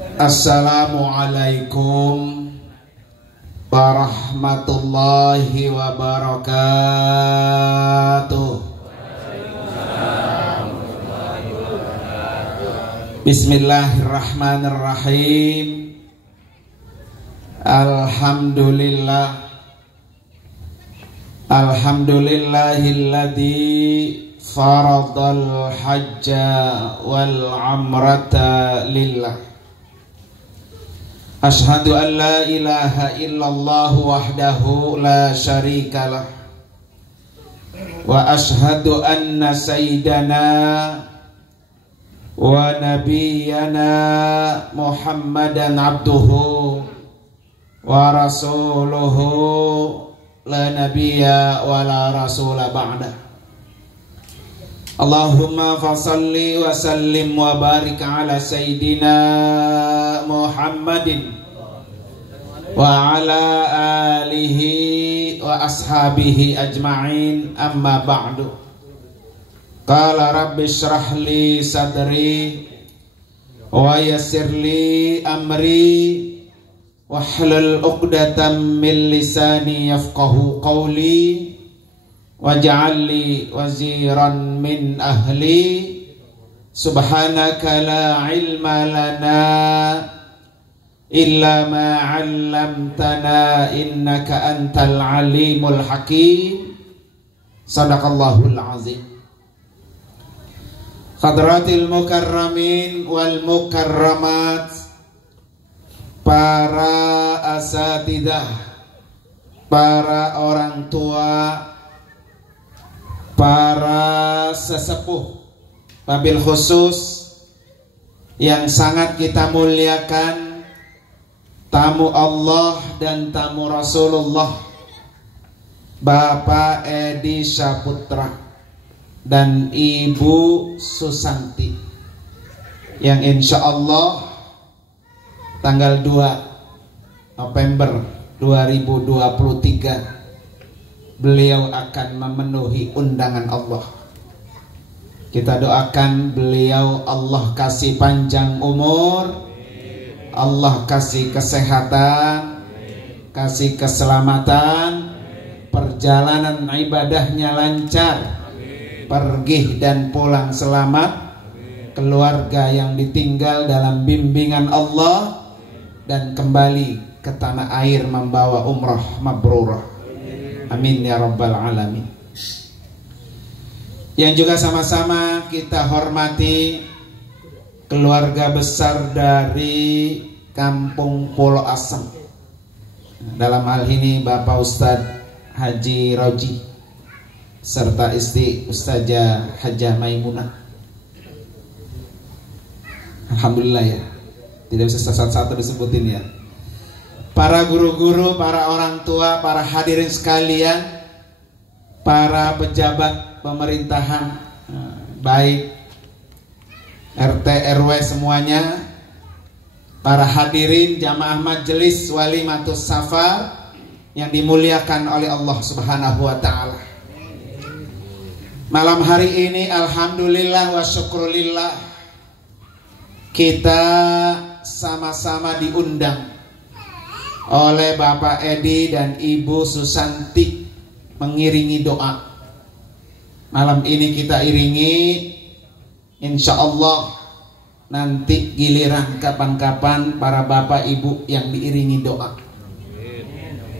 Assalamualaikum warahmatullahi wabarakatuh. Bismillahirrahmanirrahim. Alhamdulillahilladzi faradal hajja wal umrata lillah. Ashhadu an la ilaha illallah wahdahu la syarikalah. Wa ashhadu anna sayyidana wa nabiyyana Muhammadan abduhu wa rasuluhu la nabiyya wa la rasula ba'da. Allahumma fasalli wa sallim wa barik ala sayyidina Muhammadin wa ala alihi wa ashabihi ajma'in, amma ba'du. Qala rabbi shrah li sadri wa yassir li amri wahlul 'uqdatam min lisani yafqahu qawli waj'al li waziran min ahli. Subhanaka la ilma lana illa ma 'allamtana innaka antal alimul hakim. Sadaqallahul azim. Hadratil mukarramin wal mukarramat, para asatidah, para orang tua, para sesepuh, wabil khusus yang sangat kita muliakan, tamu Allah dan tamu Rasulullah, Bapak Edi Saputra dan Ibu Susanti, yang insya Allah tanggal 2 November 2023 beliau akan memenuhi undangan Allah. Kita doakan beliau, Allah kasih panjang umur, Allah kasih kesehatan, kasih keselamatan, perjalanan ibadahnya lancar, pergi dan pulang selamat, keluarga yang ditinggal dalam bimbingan Allah, dan kembali ke tanah air membawa umrah mabrurah. Amin ya rabbal alamin. Yang juga sama-sama kita hormati keluarga besar dari Kampung Pulau Asem, dalam hal ini Bapak Ustadz Haji Roji serta istri Ustazah Hajah Maimunah. Alhamdulillah ya, tidak bisa satu-satu disebutin ya. Para guru-guru, para orang tua, para hadirin sekalian, para pejabat pemerintahan, baik RT RW semuanya, para hadirin jamaah majelis walimatus safar yang dimuliakan oleh Allah Subhanahu wa taala. Malam hari ini alhamdulillah wa syukrulillah, kita sama-sama diundang oleh Bapak Edi dan Ibu Susanti mengiringi doa. Malam ini kita iringi, insya Allah nanti giliran kapan-kapan para bapak ibu yang diiringi doa.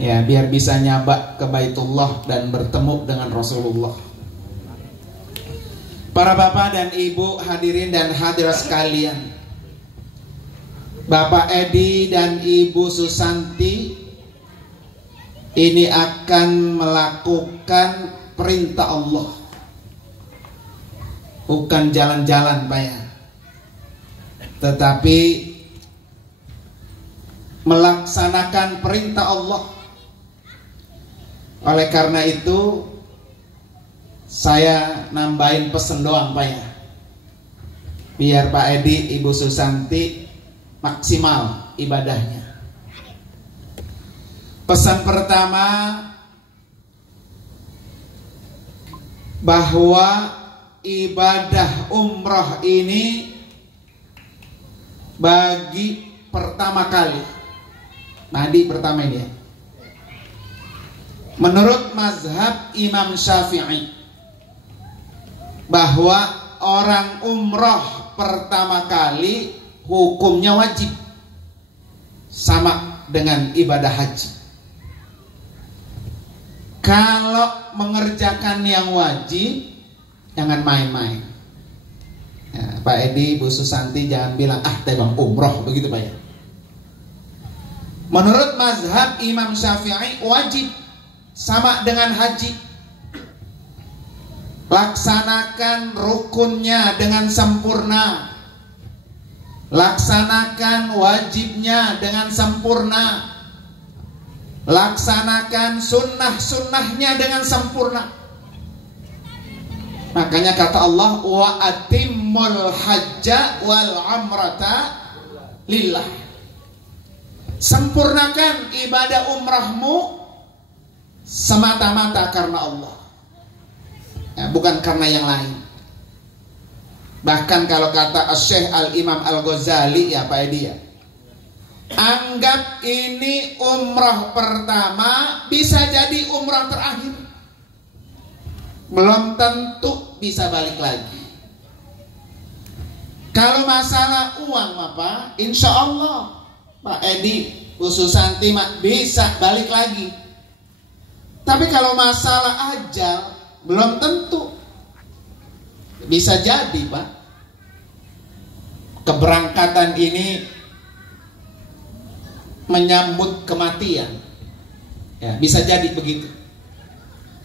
Ya, biar bisa nyabak ke Baitullah dan bertemu dengan Rasulullah. Para bapak dan ibu, hadirin dan hadirat sekalian, Bapak Edi dan Ibu Susanti ini akan melakukan perintah Allah, bukan jalan-jalan Pak ya, tetapi melaksanakan perintah Allah. Oleh karena itu saya nambahin pesen doang Pak ya, biar Pak Edi Ibu Susanti maksimal ibadahnya. Pesan pertama, bahwa ibadah umrah ini bagi pertama kali. Mandi pertama ini ya. Menurut mazhab Imam Syafi'i, bahwa orang umroh pertama kali hukumnya wajib, sama dengan ibadah haji. Kalau mengerjakan yang wajib, jangan main-main. Ya, Pak Edi, Bu Susanti jangan bilang bang umroh begitu Pak ya. Menurut mazhab Imam Syafi'i wajib, sama dengan haji. Laksanakan rukunnya dengan sempurna, laksanakan wajibnya dengan sempurna, laksanakan sunnah-sunnahnya dengan sempurna. Makanya kata Allah, wa atimmul hajja wal umrata lillah. Sempurnakan ibadah umrahmu semata-mata karena Allah, ya, bukan karena yang lain. Bahkan kalau kata Syekh Al-Imam Al-Ghazali ya Pak Edi ya, anggap ini umrah pertama, bisa jadi umrah terakhir. Belum tentu bisa balik lagi. Kalau masalah uang apa, insya Allah Pak Edi, Bu Susanti bisa balik lagi. Tapi kalau masalah ajal, belum tentu. Bisa jadi Pak, keberangkatan ini menyambut kematian, ya, bisa jadi begitu.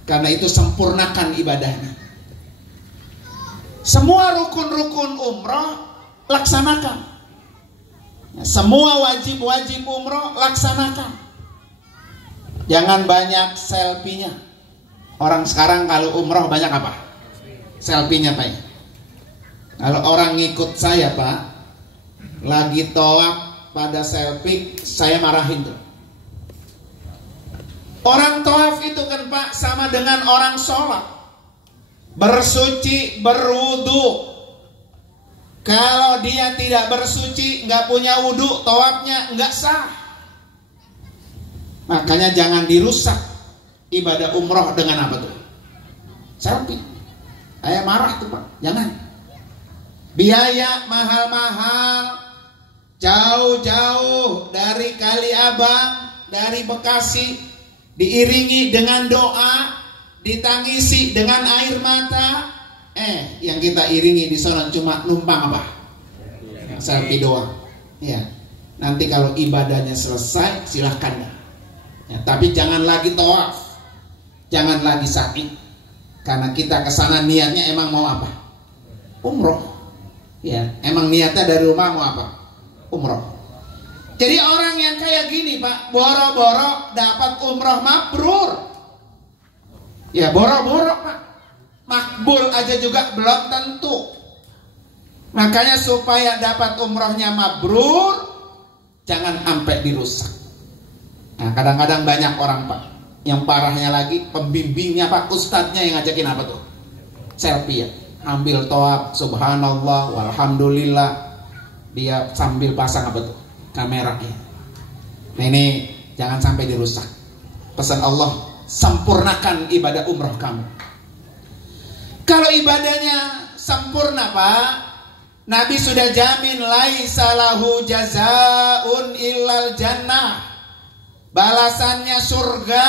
Karena itu sempurnakan ibadahnya. Semua rukun-rukun umroh laksanakan, semua wajib-wajib umroh laksanakan. Jangan banyak selfie-nya. Orang sekarang kalau umroh banyak apa? Selfie-nya Pak. Kalau orang ngikut saya Pak, lagi tawaf pada selfie, saya marahin tuh. Orang tawaf itu kan Pak sama dengan orang sholat, bersuci, berwudu. Kalau dia tidak bersuci, nggak punya wudu, tawafnya nggak sah. Makanya jangan dirusak ibadah umroh dengan apa tuh? Selfie. Saya marah tuh Pak, jangan. Biaya mahal-mahal, jauh-jauh dari Kali Abang, dari Bekasi, diiringi dengan doa, ditangisi dengan air mata. Yang kita iringi di sana cuma numpang apa? Selfie doang. Ya. Nanti kalau ibadahnya selesai, silahkan dah. Ya, tapi jangan lagi tawaf, jangan lagi sa'i. Karena kita kesana niatnya emang mau apa? Umroh. Ya, emang niatnya dari rumah mau apa? Umroh. Jadi orang yang kayak gini Pak, boro-boro dapat umroh mabrur. Ya boro-boro Pak, makbul aja juga belum tentu. Makanya supaya dapat umrohnya mabrur, jangan sampai dirusak. Nah kadang-kadang banyak orang Pak, yang parahnya lagi pembimbingnya Pak, ustadznya yang ngajakin apa tuh? Selfie ya, ambil tawaf, subhanallah, walhamdulillah, dia sambil pasang apa tuh? Kameranya. Nah ini jangan sampai dirusak. Pesan Allah, sempurnakan ibadah umroh kamu. Kalau ibadahnya sempurna Pak, Nabi sudah jamin laisa lahu jazaun illal jannah. Balasannya surga.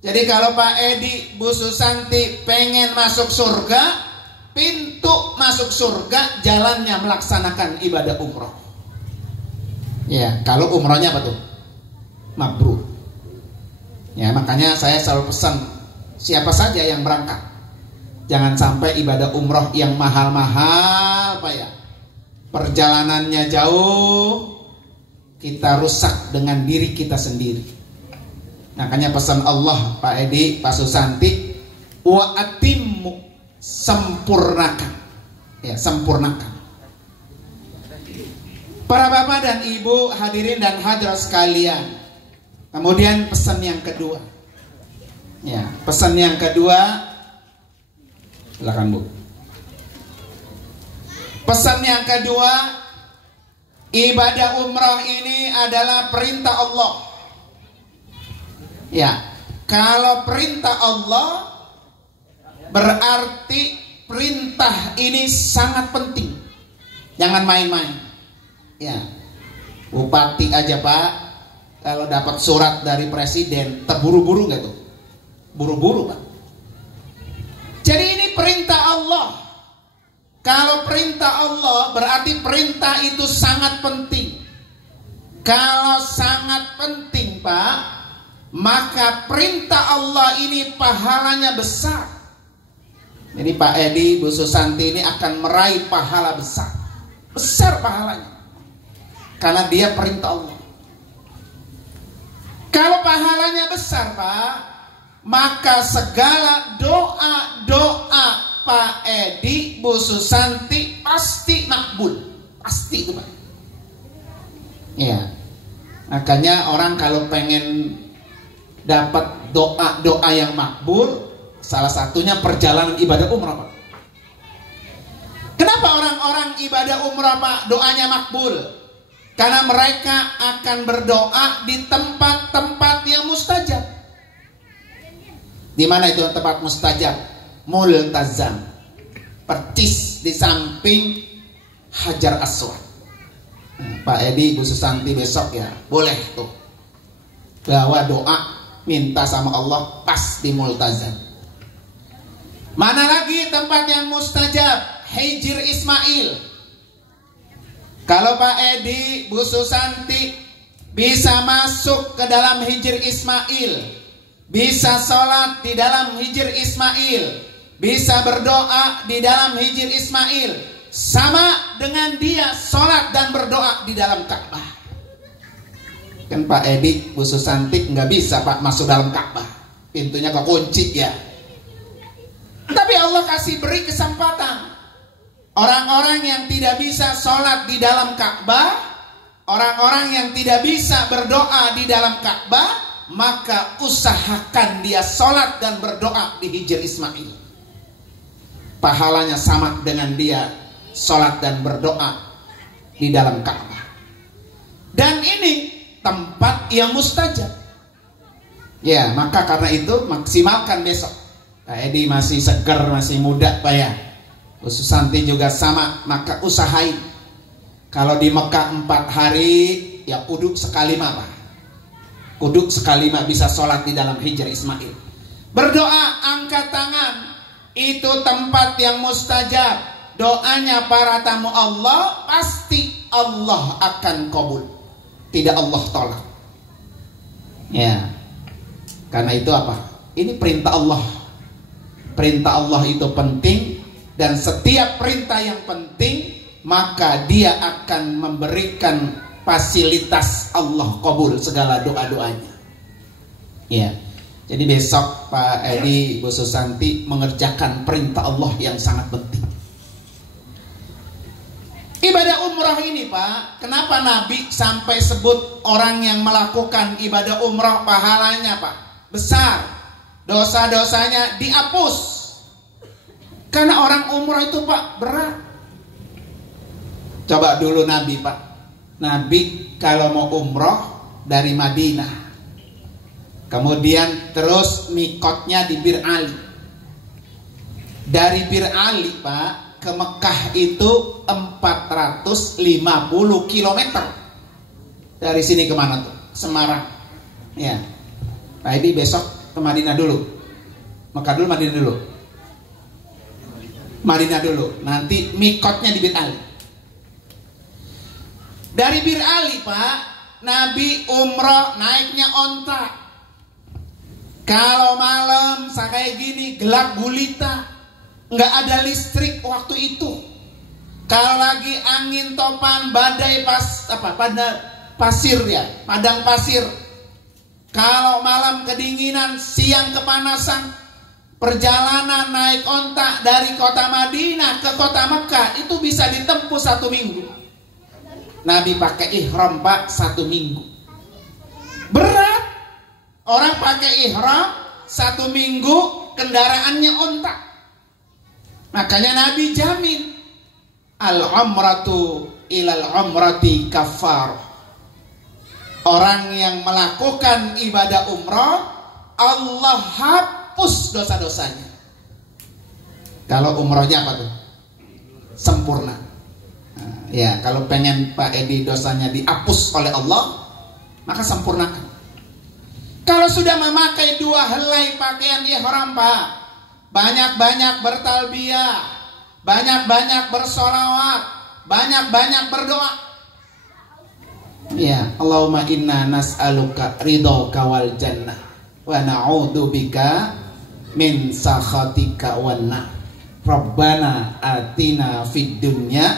Jadi kalau Pak Edi, Bu Susanti pengen masuk surga, pintu masuk surga jalannya melaksanakan ibadah umroh. Ya, kalau umrohnya apa tuh? Mabrur. Ya, makanya saya selalu pesan siapa saja yang berangkat, jangan sampai ibadah umroh yang mahal-mahal Pak ya, perjalanannya jauh, kita rusak dengan diri kita sendiri. Makanya pesan Allah Pak Edi, Pak Susanti, wa atimmu, sempurnakan. Ya, sempurnakan. Para bapak dan ibu, hadirin dan hadirat sekalian. Kemudian pesan yang kedua. Ya, pesan yang kedua, silakan Bu. Pesan yang kedua, Ibadah umrah ini adalah perintah Allah. Ya, kalau perintah Allah berarti perintah ini sangat penting. Jangan main-main. Ya, bupati aja Pak, kalau dapat surat dari presiden, terburu-buru nggak tuh? Buru-buru Pak. Jadi ini perintah Allah. Kalau perintah Allah berarti perintah itu sangat penting. Kalau sangat penting Pak, maka perintah Allah ini pahalanya besar. Jadi Pak Edi, Bu Susanti ini akan meraih pahala besar. Besar pahalanya. Karena dia perintah Allah. Kalau pahalanya besar Pak, maka segala doa-doa Pak Edi, Bu Susanti pasti makbul. Pasti itu Pak. Ya. Makanya orang kalau pengen dapat doa-doa yang makbul, salah satunya perjalanan ibadah umrah Pak. Kenapa orang-orang ibadah umrah Pak doanya makbul? Karena mereka akan berdoa di tempat-tempat yang mustajab. Di mana itu tempat mustajab? Multazam. Percis di samping Hajar Aswad. Pak Edi, Bu Susanti besok ya boleh tuh bawa doa minta sama Allah pas di Multazam. Mana lagi tempat yang mustajab? Hijr Ismail. Kalau Pak Edi, Bu Susanti bisa masuk ke dalam Hijr Ismail, bisa sholat di dalam Hijr Ismail, bisa berdoa di dalam Hijr Ismail, sama dengan dia sholat dan berdoa di dalam Ka'bah. Kan Pak Edi, Bu Susanti nggak bisa Pak masuk dalam Ka'bah, pintunya kekunci ya. Tapi Allah kasih beri kesempatan. Orang-orang yang tidak bisa sholat di dalam Ka'bah, orang-orang yang tidak bisa berdoa di dalam Ka'bah, maka usahakan dia sholat dan berdoa di Hijr Ismail. Pahalanya sama dengan dia sholat dan berdoa di dalam Ka'bah. Dan ini tempat yang mustajab. Ya, maka karena itu maksimalkan besok. Pak Edi masih seger, masih muda Pak ya. Bu Susanti juga sama, maka usahain. Kalau di Mekah 4 hari, ya kuduk sekali mah Pak. Kuduk sekali mah bisa sholat di dalam Hijr Ismail. Berdoa, angkat tangan. Itu tempat yang mustajab. Doanya para tamu Allah, pasti Allah akan kabul. Tidak Allah tolak. Ya. Karena itu apa? Ini perintah Allah. Perintah Allah itu penting. Dan setiap perintah yang penting, maka dia akan memberikan fasilitas Allah kabul segala doa-doanya. Ya. Jadi besok Pak Edi, Bu Susanti mengerjakan perintah Allah yang sangat penting. Ibadah umrah ini Pak, kenapa Nabi sampai sebut orang yang melakukan ibadah umrah pahalanya Pak besar, dosa-dosanya dihapus. Karena orang umrah itu Pak berat. Coba dulu Nabi Pak. Nabi kalau mau umrah dari Madinah, kemudian terus mikotnya di Bir Ali. Dari Bir Ali Pak ke Mekah itu 450 km. Dari sini kemana tuh? Semarang. Ya. Nah ini besok ke Madinah dulu. Mekah dulu, Madinah dulu. Madinah dulu, nanti mikotnya di Bir Ali. Dari Bir Ali Pak, Nabi umroh naiknya onta. Kalau malam kayak gini gelap gulita, nggak ada listrik waktu itu. Kalau lagi angin topan, badai pasir ya, padang pasir. Kalau malam kedinginan, siang kepanasan. Perjalanan naik onta dari kota Madinah ke kota Mekah itu bisa ditempuh 1 minggu. Nabi pakai ihram Pak 1 minggu. Berat. Orang pakai ihram 1 minggu kendaraannya onta. Makanya Nabi jamin al-umratu ilal umrati kafar. Orang yang melakukan ibadah umrah, Allah hapus dosa-dosanya. Kalau umrohnya apa tuh? Sempurna. Nah, ya, kalau pengen Pak Edi dosanya dihapus oleh Allah, maka sempurnakan. Kalau sudah memakai 2 helai pakaian ihram, Pak, banyak-banyak bertalbiyah, banyak-banyak bersolawat, banyak-banyak berdoa. Ya, Allahumma inna nas'aluka ridhaka wal jannah wa na'udzubika min sakhatika wan nar. Rabbana atina fid dunya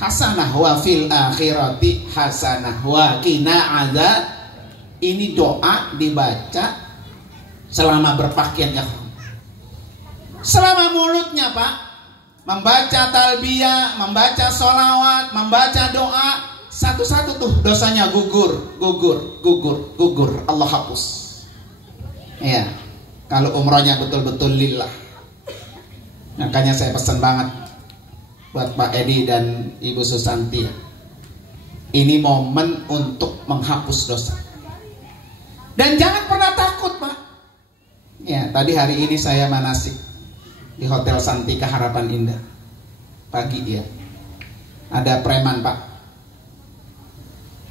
hasanah wa fil akhirati hasanah wa qina adzab. Ini doa dibaca selama berpakaian ihram. Selama mulutnya, Pak, membaca talbiyah, membaca sholawat, membaca doa, satu-satu tuh dosanya gugur. Allah hapus. Ya, kalau umrohnya betul-betul lillah. Makanya saya pesan banget buat Pak Edi dan Ibu Susanti. Ini momen untuk menghapus dosa. Dan jangan pernah takut, Pak. Ya, tadi hari ini saya manasik di Hotel Santika Harapan Indah. Pagi ya. Ada preman, Pak.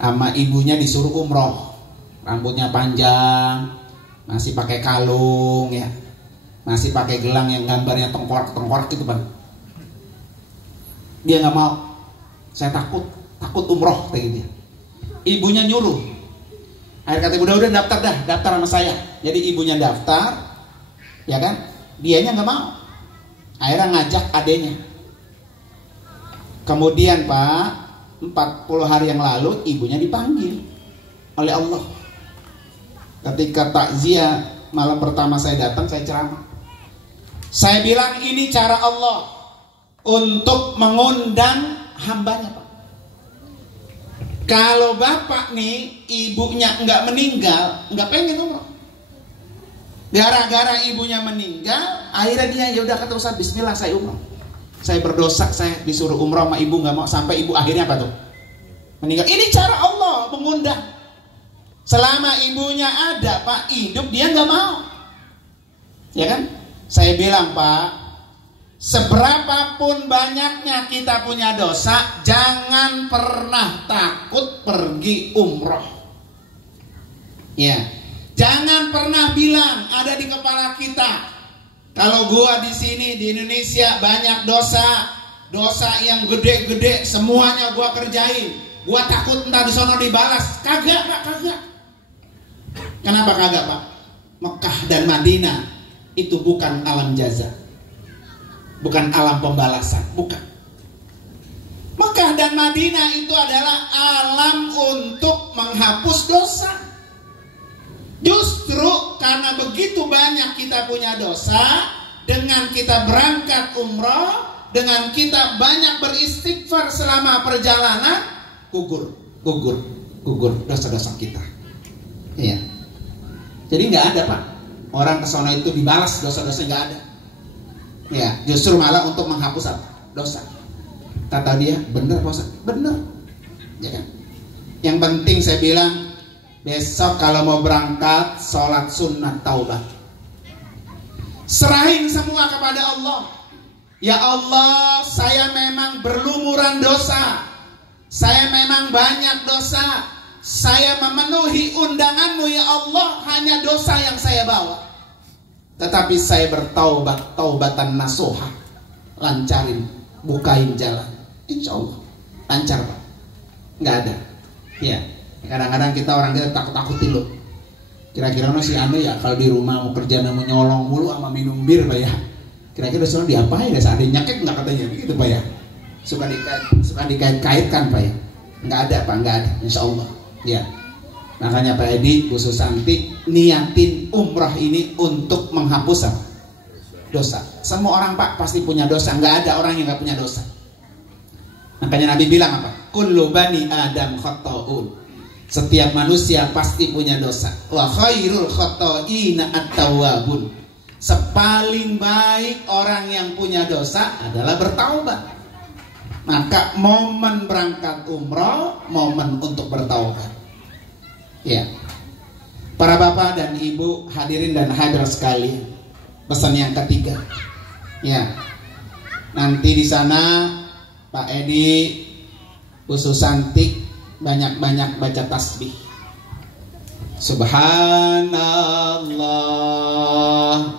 Sama ibunya disuruh umroh. Rambutnya panjang, masih pakai kalung ya. Masih pakai gelang yang gambarnya tengkorak gitu, Pak. Dia nggak mau. Saya takut umroh kayak gitu. Ibunya nyuruh. Akhirnya kata udah daftar sama saya. Jadi ibunya daftar, ya kan? Dianya nggak mau. Akhirnya ngajak adenya. Kemudian Pak, 40 hari yang lalu ibunya dipanggil oleh Allah. Ketika takziah malam pertama saya datang, saya ceramah. Saya bilang ini cara Allah untuk mengundang hambanya, Pak. Kalau bapak nih, ibunya nggak meninggal, nggak pengen umroh. Gara-gara ibunya meninggal, akhirnya dia ya udah kata Ustaz, Bismillah saya umroh. Saya berdosa, saya disuruh umroh sama ibu nggak mau, sampai ibu akhirnya apa tuh? Meninggal. Ini cara Allah mengundang. Selama ibunya ada, Pak, hidup dia nggak mau. Ya kan? Saya bilang, Pak, seberapapun banyaknya kita punya dosa, jangan pernah takut pergi umroh. Ya, jangan pernah bilang ada di kepala kita, kalau gua di sini di Indonesia banyak dosa yang gede-gede, semuanya gua kerjain, gua takut entar di sono dibalas. Kagak, Pak, kagak. Kenapa kagak, Pak? Mekah dan Madinah itu bukan alam jaza. Bukan alam pembalasan, bukan. Mekah dan Madinah itu adalah alam untuk menghapus dosa. Justru karena begitu banyak kita punya dosa, dengan kita berangkat umroh, dengan kita banyak beristighfar selama perjalanan, gugur dosa-dosa kita. Iya. Jadi nggak ada, Pak, orang kesana itu dibalas dosa-dosa, nggak ada. Ya, justru malah untuk menghapus apa? Dosa. Kata dia, bener Pak Ustaz, bener. Ya kan? Yang penting saya bilang, besok kalau mau berangkat, sholat sunnah taubah. Serahin semua kepada Allah. Ya Allah, saya memang berlumuran dosa. Saya memang banyak dosa. Saya memenuhi undanganmu ya Allah, hanya dosa yang saya bawa. Tetapi saya bertaubat, taubatan nasuha. Lancarin, bukain jalan, insya Allah lancar, Pak. Nggak ada. Ya, kadang-kadang kita takut-takutin loh. Kira-kira si anu ya kalau di rumah mau kerja mau nyolong mulu sama minum bir, Pak ya. Kira-kira soal diapain ya? Saat dia nyakit nggak katanya begitu, Pak ya. Suka dikait-kaitkan, Pak ya. Nggak ada, Pak, nggak ada, insya Allah. Ya. Makanya Pak Edi, Bu Susanti, niatin umrah ini untuk menghapus apa? Dosa. Semua orang, Pak, pasti punya dosa. Nggak ada orang yang nggak punya dosa. Makanya Nabi bilang apa? Kullu bani Adam khata'un. Setiap manusia pasti punya dosa. Wa khairul khata'ina at-tawwabun. Sepaling baik orang yang punya dosa adalah bertaubat. Maka momen berangkat umroh, momen untuk bertaubat. Ya, para bapak dan ibu, hadirin dan hadirat sekalian, pesan yang ketiga, ya, nanti di sana Pak Edi, Bu Susanti banyak-banyak baca tasbih. Subhanallah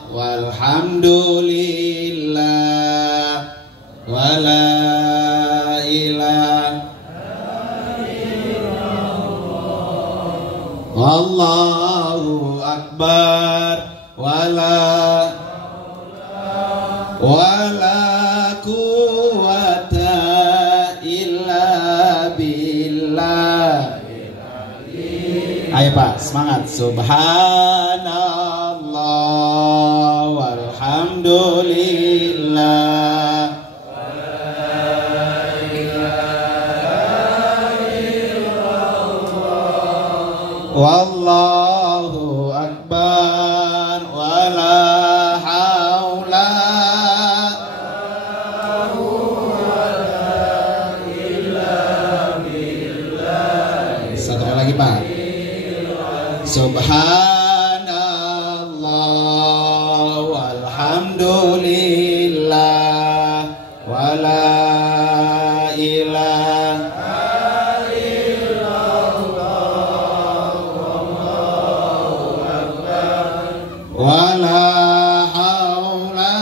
walhamdulillah wala ilaha Allahu akbar wala quwwata illa billah. Ayo Pak, semangat. Subhanallah walhamdulillah wallahu akbar wala haula illa billah. Satu kali lagi Pak. Subhanallah walhamdulillah wala ilaha wala haula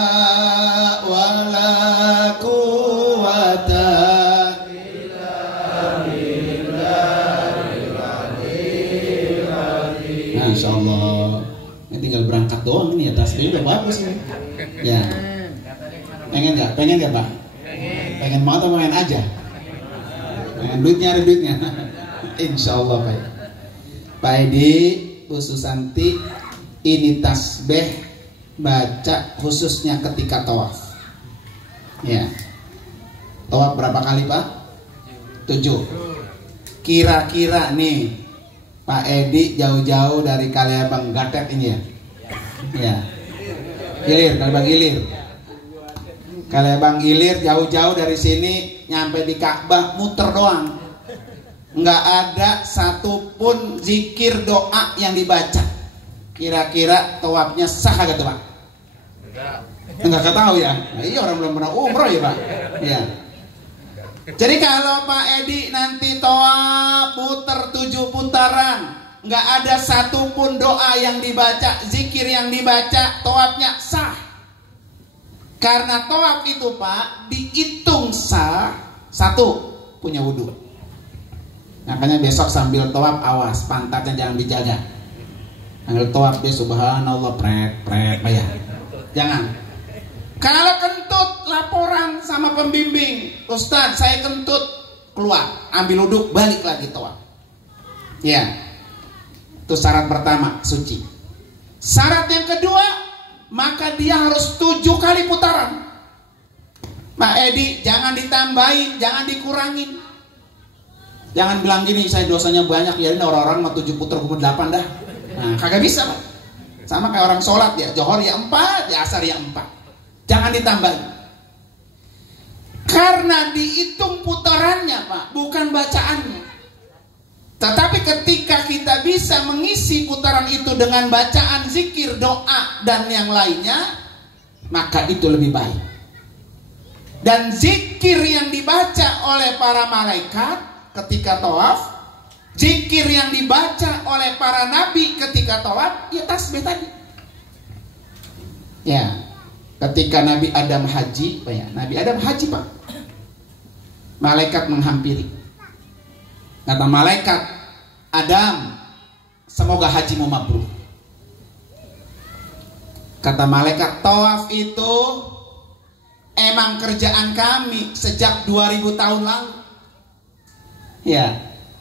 wala quwwata illa billahil aliyyil azim. Masya Allah. Ini tinggal berangkat doang nih ya, tasbih udah bagus nih. Ya. Pengen nggak? Pengen nggak Pak? Pengen mau atau main aja? Pengen duitnya, ada duitnya. Insya Allah Pak. Pak Edi, Bu Susanti, ini tasbih baca khususnya ketika tawaf. Ya. Tawaf berapa kali Pak? 7. Kira-kira nih Pak Edi jauh-jauh dari Kaliabang Gatet ini ya. Ya. Gilir, Kaliabang Gilir. Kaliabang Gilir jauh-jauh dari sini nyampe di Ka'bah muter doang. Nggak ada satupun zikir doa yang dibaca. Kira-kira tawafnya sah kagak tuh Pak? Enggak tahu ya. Nah, iya orang belum pernah umroh ya Pak. Ya. Jadi kalau Pak Edi nanti tawaf puter 7 putaran, nggak ada satupun doa yang dibaca, zikir yang dibaca, tawafnya sah. Karena tawaf itu Pak dihitung sah, 1, punya wudhu. Makanya besok sambil tawaf awas pantatnya jangan dijaga. Sambil tawaf dia subhanallah pret ya. Jangan. Kalau kentut laporan sama pembimbing, Ustadz saya kentut, keluar, ambil wudhu, balik lagi tawaf. Ya. Itu syarat pertama, suci. Syarat yang kedua, maka dia harus 7 kali putaran. Pak Edi, jangan ditambahin, jangan dikurangin. Jangan bilang gini, saya dosanya banyak ya, ini orang-orang mau 7 putar ke 8 dah. Nah, kagak bisa Pak. Sama kayak orang sholat ya, Johor ya 4, ya Asar ya 4. Jangan ditambahin. Karena dihitung putarannya Pak, bukan bacaannya. Tetapi ketika kita bisa mengisi putaran itu dengan bacaan, zikir, doa, dan yang lainnya, maka itu lebih baik. Dan zikir yang dibaca oleh para malaikat ketika tawaf, zikir yang dibaca oleh para nabi ketika tawaf, ya tasbih tadi. Ya, ketika Nabi Adam haji, Pak ya, Nabi Adam haji Pak, malaikat menghampiri. Kata malaikat, Adam, semoga hajimu mabrur. Kata malaikat, tawaf itu emang kerjaan kami sejak 2000 tahun lalu. Ya,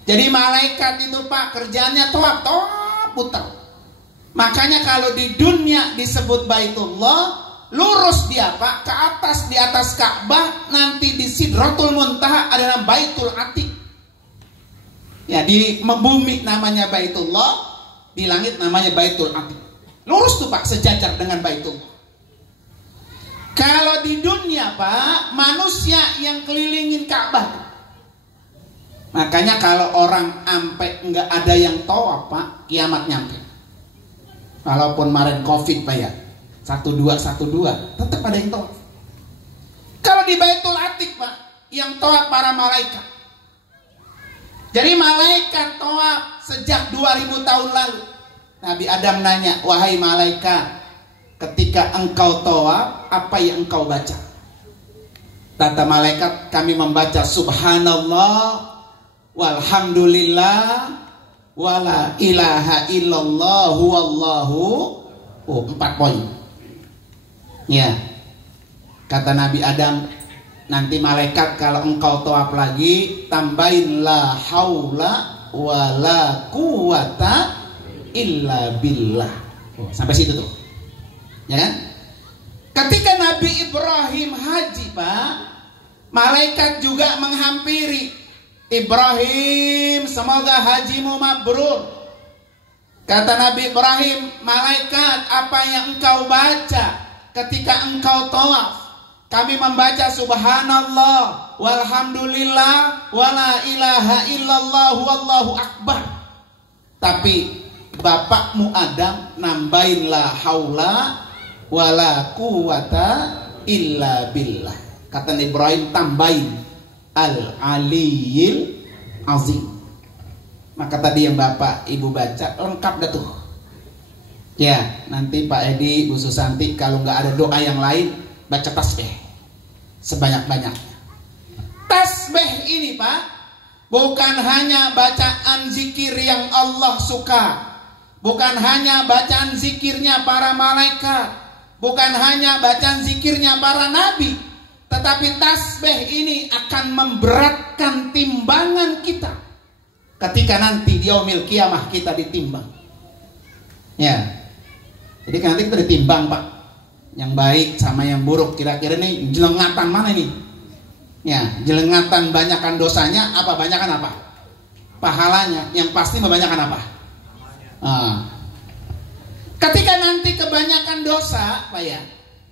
jadi malaikat itu Pak kerjanya tawaf putar. Makanya kalau di dunia disebut Baitullah, lurus dia Pak ke atas, di atas Ka'bah, nanti di Sidratul Muntaha adalah Baitul Atiq. Ya, di bumi namanya Baitullah, di langit namanya Baitul Atiq. Lurus tuh Pak, sejajar dengan Baitullah. Kalau di dunia Pak, manusia yang kelilingin Ka'bah. Makanya kalau orang sampai nggak ada yang tawaf Pak, kiamat nyampe. Walaupun kemarin Covid Pak ya, 1212, tetap ada yang tawaf. Kalau di Baitul Atiq Pak, yang tawaf para malaikat. Jadi malaikat tawaf sejak 2000 tahun lalu. Nabi Adam nanya, wahai malaikat, ketika engkau tawaf, apa yang engkau baca? Kata malaikat, kami membaca subhanallah walhamdulillah wala ilaha illallah wallahu. 4 poin. Ya. Kata Nabi Adam, nanti malaikat kalau engkau tawaf lagi tambahin la haula wala quwata illa billah. Sampai situ tuh. Ya kan? Ketika Nabi Ibrahim haji Pak, malaikat juga menghampiri. Ibrahim, semoga hajimu mabrur. Kata Nabi Ibrahim, malaikat, apa yang engkau baca ketika engkau tawaf? Kami membaca subhanallah walhamdulillah wala ilaha illallah wallahu akbar. Tapi bapakmu Adam nambahin la haula wala quwata illa billah. Kata Ibrahim, tambahin al-aliyil azim. Maka tadi yang Bapak Ibu baca lengkap dah tuh. Ya, nanti Pak Edi, Bu Susanti kalau nggak ada doa yang lain, baca tasbih sebanyak-banyaknya. Tasbih ini Pak, bukan hanya bacaan zikir yang Allah suka, bukan hanya bacaan zikirnya para malaikat, bukan hanya bacaan zikirnya para nabi, tetapi tasbih ini akan memberatkan timbangan kita ketika nanti di yaumil kiamah kita ditimbang. Ya. Jadi nanti kita ditimbang Pak, yang baik sama yang buruk. Kira-kira nih jelengatan mana ini? Ya, jelengatan banyakan dosanya apa banyakan apa? Pahalanya. Yang pasti membanyakan apa? Ketika nanti kebanyakan dosa Pak ya,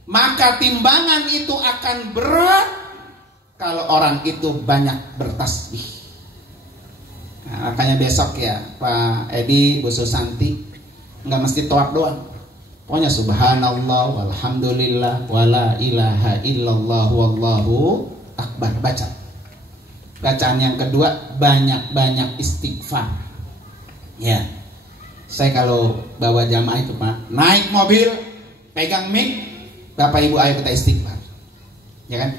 maka timbangan itu akan berat kalau orang itu banyak bertasbih. Nah, makanya besok ya Pak Edi, Bu Susanti, nggak mesti tawaf doang. Pokoknya subhanallah walhamdulillah wala ilaha illallah wallahu akbar. Baca. Bacaan yang kedua, banyak-banyak istighfar. Ya. Saya kalau bawa jamaah itu Pak, naik mobil, pegang mic, Bapak Ibu ayo kita istighfar. Ya kan?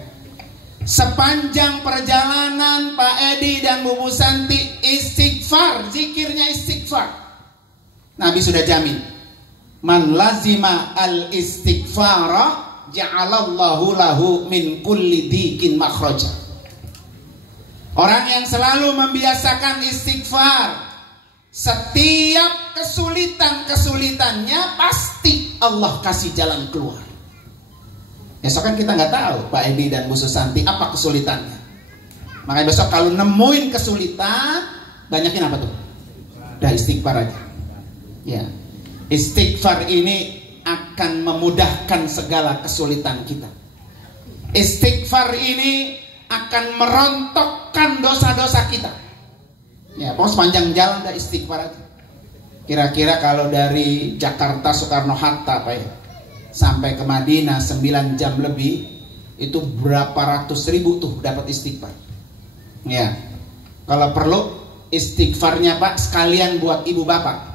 Sepanjang perjalanan Pak Edi dan Bu Santi istighfar, zikirnya istighfar. Nabi sudah jamin. Man lazima al istighfara ja'alallahu lahu min kulli dikin makhraja. Orang yang selalu membiasakan istighfar, setiap kesulitan-kesulitannya pasti Allah kasih jalan keluar. Besok kan kita nggak tahu Pak Edi dan Bu Susanti apa kesulitannya. Makanya besok kalau nemuin kesulitan, banyakin apa tuh? Udah istighfar aja. Ya. Istighfar ini akan memudahkan segala kesulitan kita. Istighfar ini akan merontokkan dosa-dosa kita. Ya, pokoknya sepanjang jalan ada istighfar aja. Kira-kira kalau dari Jakarta Soekarno-Hatta Pak ya, sampai ke Madinah 9 jam lebih, itu berapa ratus ribu tuh dapat istighfar. Ya. Kalau perlu istighfarnya Pak sekalian buat ibu bapak.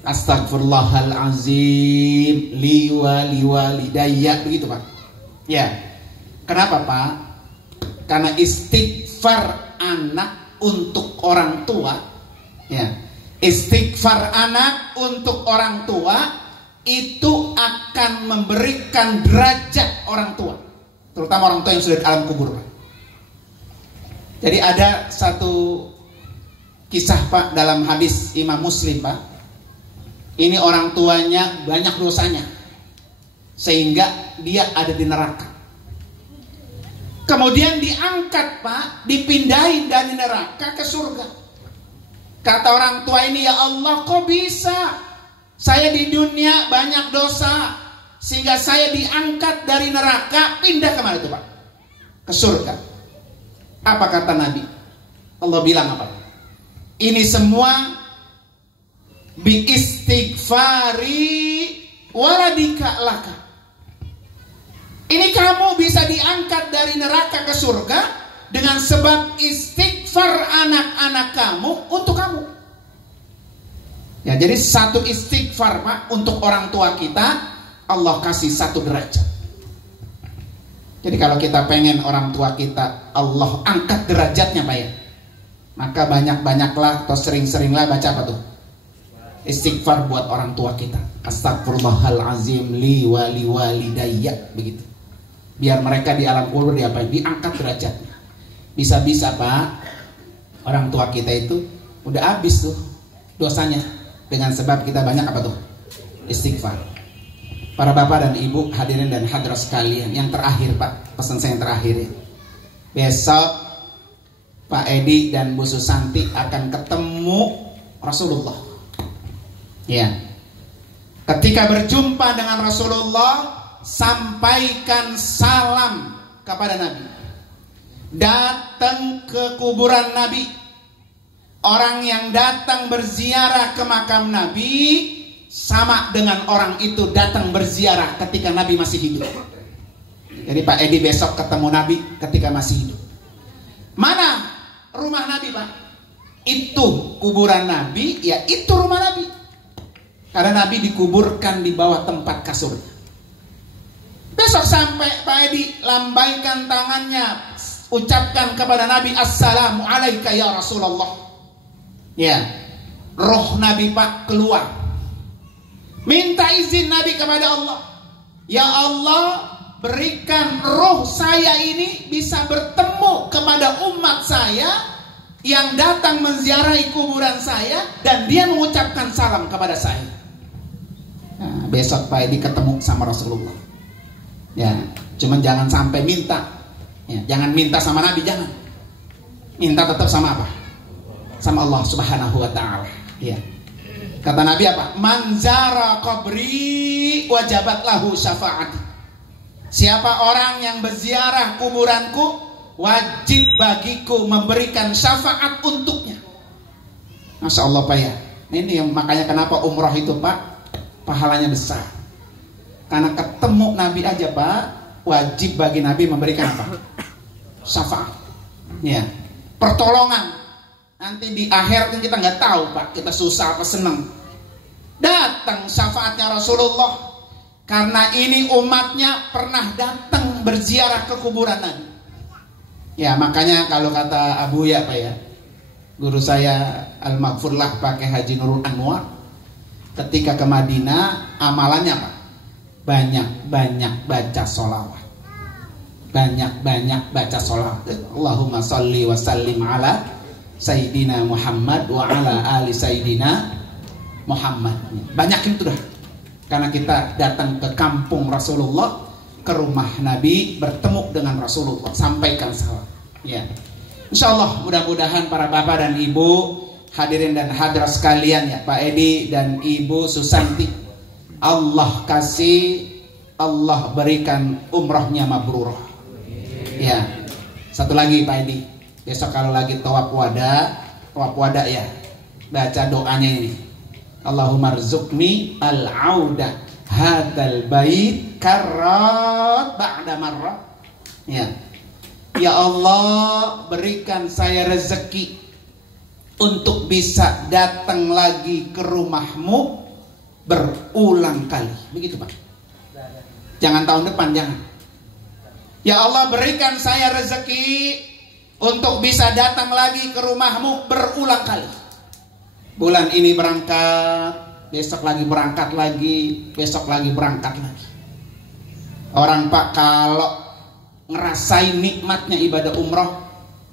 Astagfirullahalazim liwalidayya, begitu Pak. Ya. Kenapa Pak? Karena istighfar anak untuk orang tua, ya. Istighfar anak untuk orang tua itu akan memberikan derajat orang tua, terutama orang tua yang sudah di alam kubur Pak. Jadi ada satu kisah Pak dalam hadis Imam Muslim Pak. Ini orang tuanya banyak dosanya sehingga dia ada di neraka. Kemudian diangkat Pak, dipindahin dari neraka ke surga. Kata orang tua ini, ya Allah kok bisa? Saya di dunia banyak dosa, sehingga saya diangkat dari neraka, pindah kemana itu Pak? Ke surga. Apa kata Nabi? Allah bilang apa? Ini semua bi istighfari waladika laka. Ini kamu bisa diangkat dari neraka ke surga dengan sebab istighfar anak-anak kamu untuk kamu. Ya, jadi satu istighfar Pak untuk orang tua kita, Allah kasih 1 derajat. Jadi kalau kita pengen orang tua kita Allah angkat derajatnya Pak ya, maka banyak-banyaklah atau sering-seringlah baca apa tuh? Istighfar buat orang tua kita. Astagfirullahalazim li wali walidayya, begitu. Biar mereka di alam kubur diapain? Diangkat derajatnya. Bisa-bisa Pak, orang tua kita itu udah habis tuh dosanya dengan sebab kita banyak apa tuh? Istighfar. Para bapak dan ibu hadirin dan hadirat sekalian, yang terakhir Pak, pesan saya yang terakhir ya. Besok Pak Edi dan Bu Susanti akan ketemu Rasulullah. Ya. Ketika berjumpa dengan Rasulullah, sampaikan salam kepada Nabi. Datang ke kuburan Nabi. Orang yang datang berziarah ke makam Nabi sama dengan orang itu datang berziarah ketika Nabi masih hidup. Jadi Pak Edi besok ketemu Nabi ketika masih hidup. Mana rumah Nabi Pak? Itu kuburan Nabi, ya itu rumah Nabi. Karena Nabi dikuburkan di bawah tempat kasurnya. Besok sampai Pak Edi lambaikan tangannya, ucapkan kepada Nabi, Assalamu alaika ya Rasulullah. Ya, roh Nabi Pak keluar. Minta izin Nabi kepada Allah. Ya Allah, berikan roh saya ini bisa bertemu kepada umat saya yang datang menziarahi kuburan saya dan dia mengucapkan salam kepada saya. Nah, besok Pak Edi ketemu sama Rasulullah. Ya, cuman jangan sampai minta. Ya, jangan minta sama Nabi, jangan. Minta tetap sama apa? Sama Allah Subhanahu wa taala. Ya. Kata Nabi apa? Manzara qabri wajabat lahu syafaat. Siapa orang yang berziarah kuburanku, wajib bagiku memberikan syafaat untuknya. Masya Allah Pak ya. Ini yang makanya kenapa umroh itu Pak pahalanya besar. Karena ketemu Nabi aja Pak, wajib bagi Nabi memberikan apa? Syafaat. Ya, pertolongan. Nanti di akhir kan kita nggak tahu Pak, kita susah apa seneng. Datang syafaatnya Rasulullah. Karena ini umatnya pernah datang berziarah ke kuburan Nabi. Ya makanya kalau kata Abu ya Pak ya, guru saya Al-Maghfurlah pakai Haji Nurul Anwar, ketika ke Madinah amalannya Pak, banyak-banyak baca sholawat. Banyak-banyak baca sholawat. Allahumma salli wa sallim ala Sayyidina Muhammad wa ala ali Sayyidina Muhammad. Banyakin itu dah. Karena kita datang ke kampung Rasulullah, ke rumah Nabi, bertemu dengan Rasulullah, sampaikan salam. Ya. Insyaallah mudah-mudahan para bapak dan ibu, hadirin dan hadirat sekalian ya, Pak Edi dan Ibu Susanti, Allah kasih, Allah berikan umrohnya mabrurah. Ya. Satu lagi Pak Edi, besok kalau lagi tawaf wada ya, baca doanya ini. Allahumma rzuqni al-auda hadzal bait karrat ba'da marrah. Ya. Ya Allah, berikan saya rezeki untuk bisa datang lagi ke rumahmu berulang kali. Begitu Pak. Jangan tahun depan, jangan. Ya Allah, berikan saya rezeki untuk bisa datang lagi ke rumahmu berulang kali. Bulan ini berangkat, besok lagi berangkat lagi, besok lagi berangkat lagi. Orang Pak kalau ngerasain nikmatnya ibadah umroh,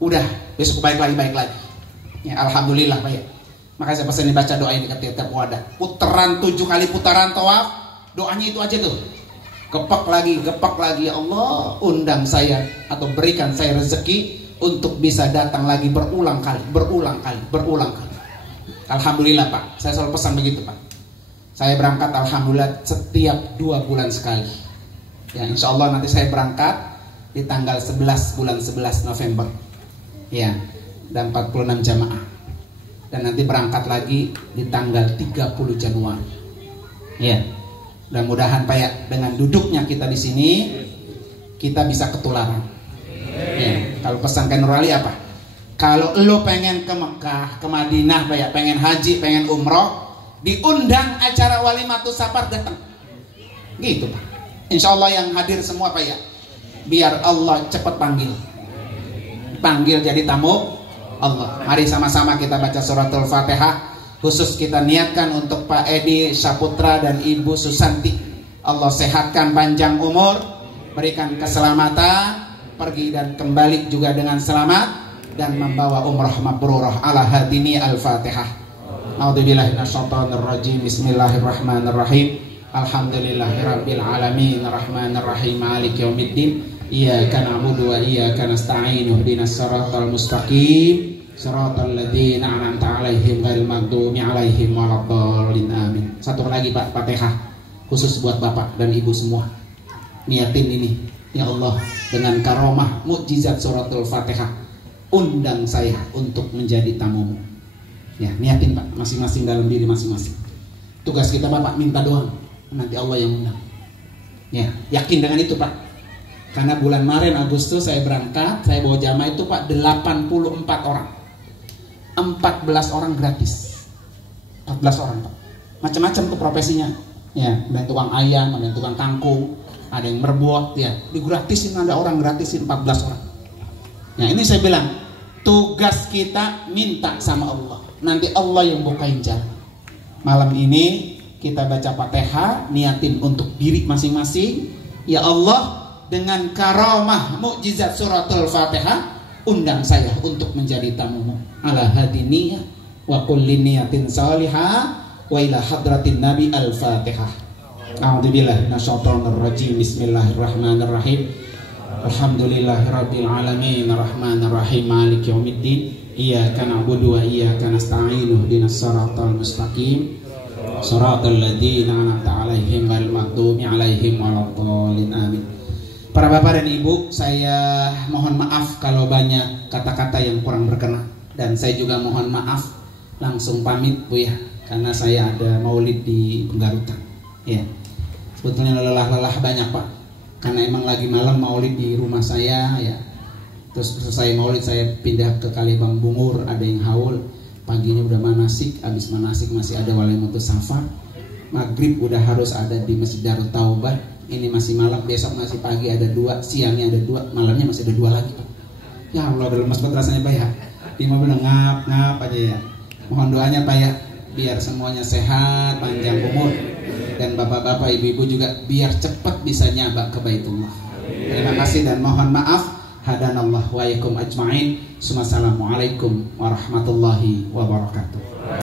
udah besok baik lagi. Ya, alhamdulillah Pak ya. Makanya saya pesan dibaca doa ini ketika tiap wadah. Putaran 7 kali putaran tawaf, doanya itu aja tuh. Gepak lagi, ya Allah, undang saya atau berikan saya rezeki untuk bisa datang lagi berulang kali. Alhamdulillah Pak, saya selalu pesan begitu Pak. Saya berangkat alhamdulillah setiap 2 bulan sekali. Ya, insya Allah nanti saya berangkat di tanggal 11 bulan 11 November. Ya, dan 46 jamaah. Dan nanti berangkat lagi di tanggal 30 Januari. Ya. Mudah-mudahan Pak ya, dengan duduknya kita di sini kita bisa ketularan. Ya, kalau pesan ke Nurali apa? Kalau lo pengen ke Mekah, ke Madinah Pak ya, pengen haji, pengen umroh, diundang acara Walimatus Safar, datang. Gitu Pak. Insya Allah yang hadir semua Pak ya, biar Allah cepat panggil jadi tamu Allah. Mari sama-sama kita baca suratul Fatihah. Khusus kita niatkan untuk Pak Edi Saputra dan Ibu Susanti. Allah sehatkan panjang umur, berikan keselamatan, pergi dan kembali juga dengan selamat, dan membawa umrah mabrurah ala hadini al-Fatihah. A'udzubillahi minasyaitonir rajim. Bismillahirrahmanirrahim. Alhamdulillahirabbil alamin arrahmanir rahim maliki yaumiddin. Iyyaka na'budu wa iyyaka nasta'in. Ihdinas siratal mustaqim. Shiratal ladzina an'amta 'alaihim ghairil maghdubi 'alaihim waladdallin. Amin. Satu lagi Pak, Fatihah khusus buat Bapak dan Ibu semua. Niatin ini. Ya Allah, dengan karomah mukjizat suratul Fatihah, undang saya untuk menjadi tamumu. Ya, niatin Pak, masing-masing dalam diri masing-masing. Tugas kita Bapak minta doang, nanti Allah yang undang. Ya, yakin dengan itu Pak. Karena bulan Maret Agustus saya berangkat, saya bawa jamaah itu Pak 84 orang. 14 orang gratis. 14 orang Pak. Macam-macam tuh profesinya. Ya, ada yang tukang ayam, ada yang tukang kangkung, ada yang merbot, ya. Digratisin, ada orang gratisin 14 orang. Ya, ini saya bilang, tugas kita minta sama Allah. Nanti Allah yang bukain jalan. Malam ini kita baca Fatihah, niatin untuk diri masing-masing. Ya Allah, dengan karomah mukjizat suratul Fatihah, undang saya untuk menjadi tamumu. Ala hadiniyah wa kulli niyatin salihah wa ila hadratin nabi al-Fatihah. A'udzubillahi minasyaitonir rajim. Bismillahirrahmanirrahim. Alhamdulillahirabbil alamin arrahmanir rahim maliki yaumiddin. Iyyaka na'budu wa iyyaka nasta'in. Ihdinas siratal mustaqim. Shiratal ladzina an'amta 'alaihim ghairil maghdubi 'alaihim waladdallin. Amin. Para Bapak dan Ibu, saya mohon maaf kalau banyak kata-kata yang kurang berkenan, dan saya juga mohon maaf langsung pamit Bu ya, karena saya ada maulid di Penggarutan. Ya. Sebetulnya lelah-lelah banyak Pak, karena emang lagi malam maulid di rumah saya ya. Terus selesai maulid saya pindah ke Kalibang Bungur, ada yang haul, paginya udah manasik, habis manasik masih ada Walimatus Safar, maghrib udah harus ada di Masjid Darut Taubah, ini masih malam, besok masih pagi ada 2, siangnya ada 2, malamnya masih ada 2 lagi Pak. Ya Allah, udah lemas banget rasanya Pak ya, di mobil ngap aja ya. Mohon doanya Pak ya, biar semuanya sehat, panjang umur, dan bapak-bapak, ibu-ibu juga biar cepat bisa nyabak ke Baitullah. Terima kasih dan mohon maaf. Hadanallah wa iyyakum ajma'in. Assalamualaikum warahmatullahi wabarakatuh.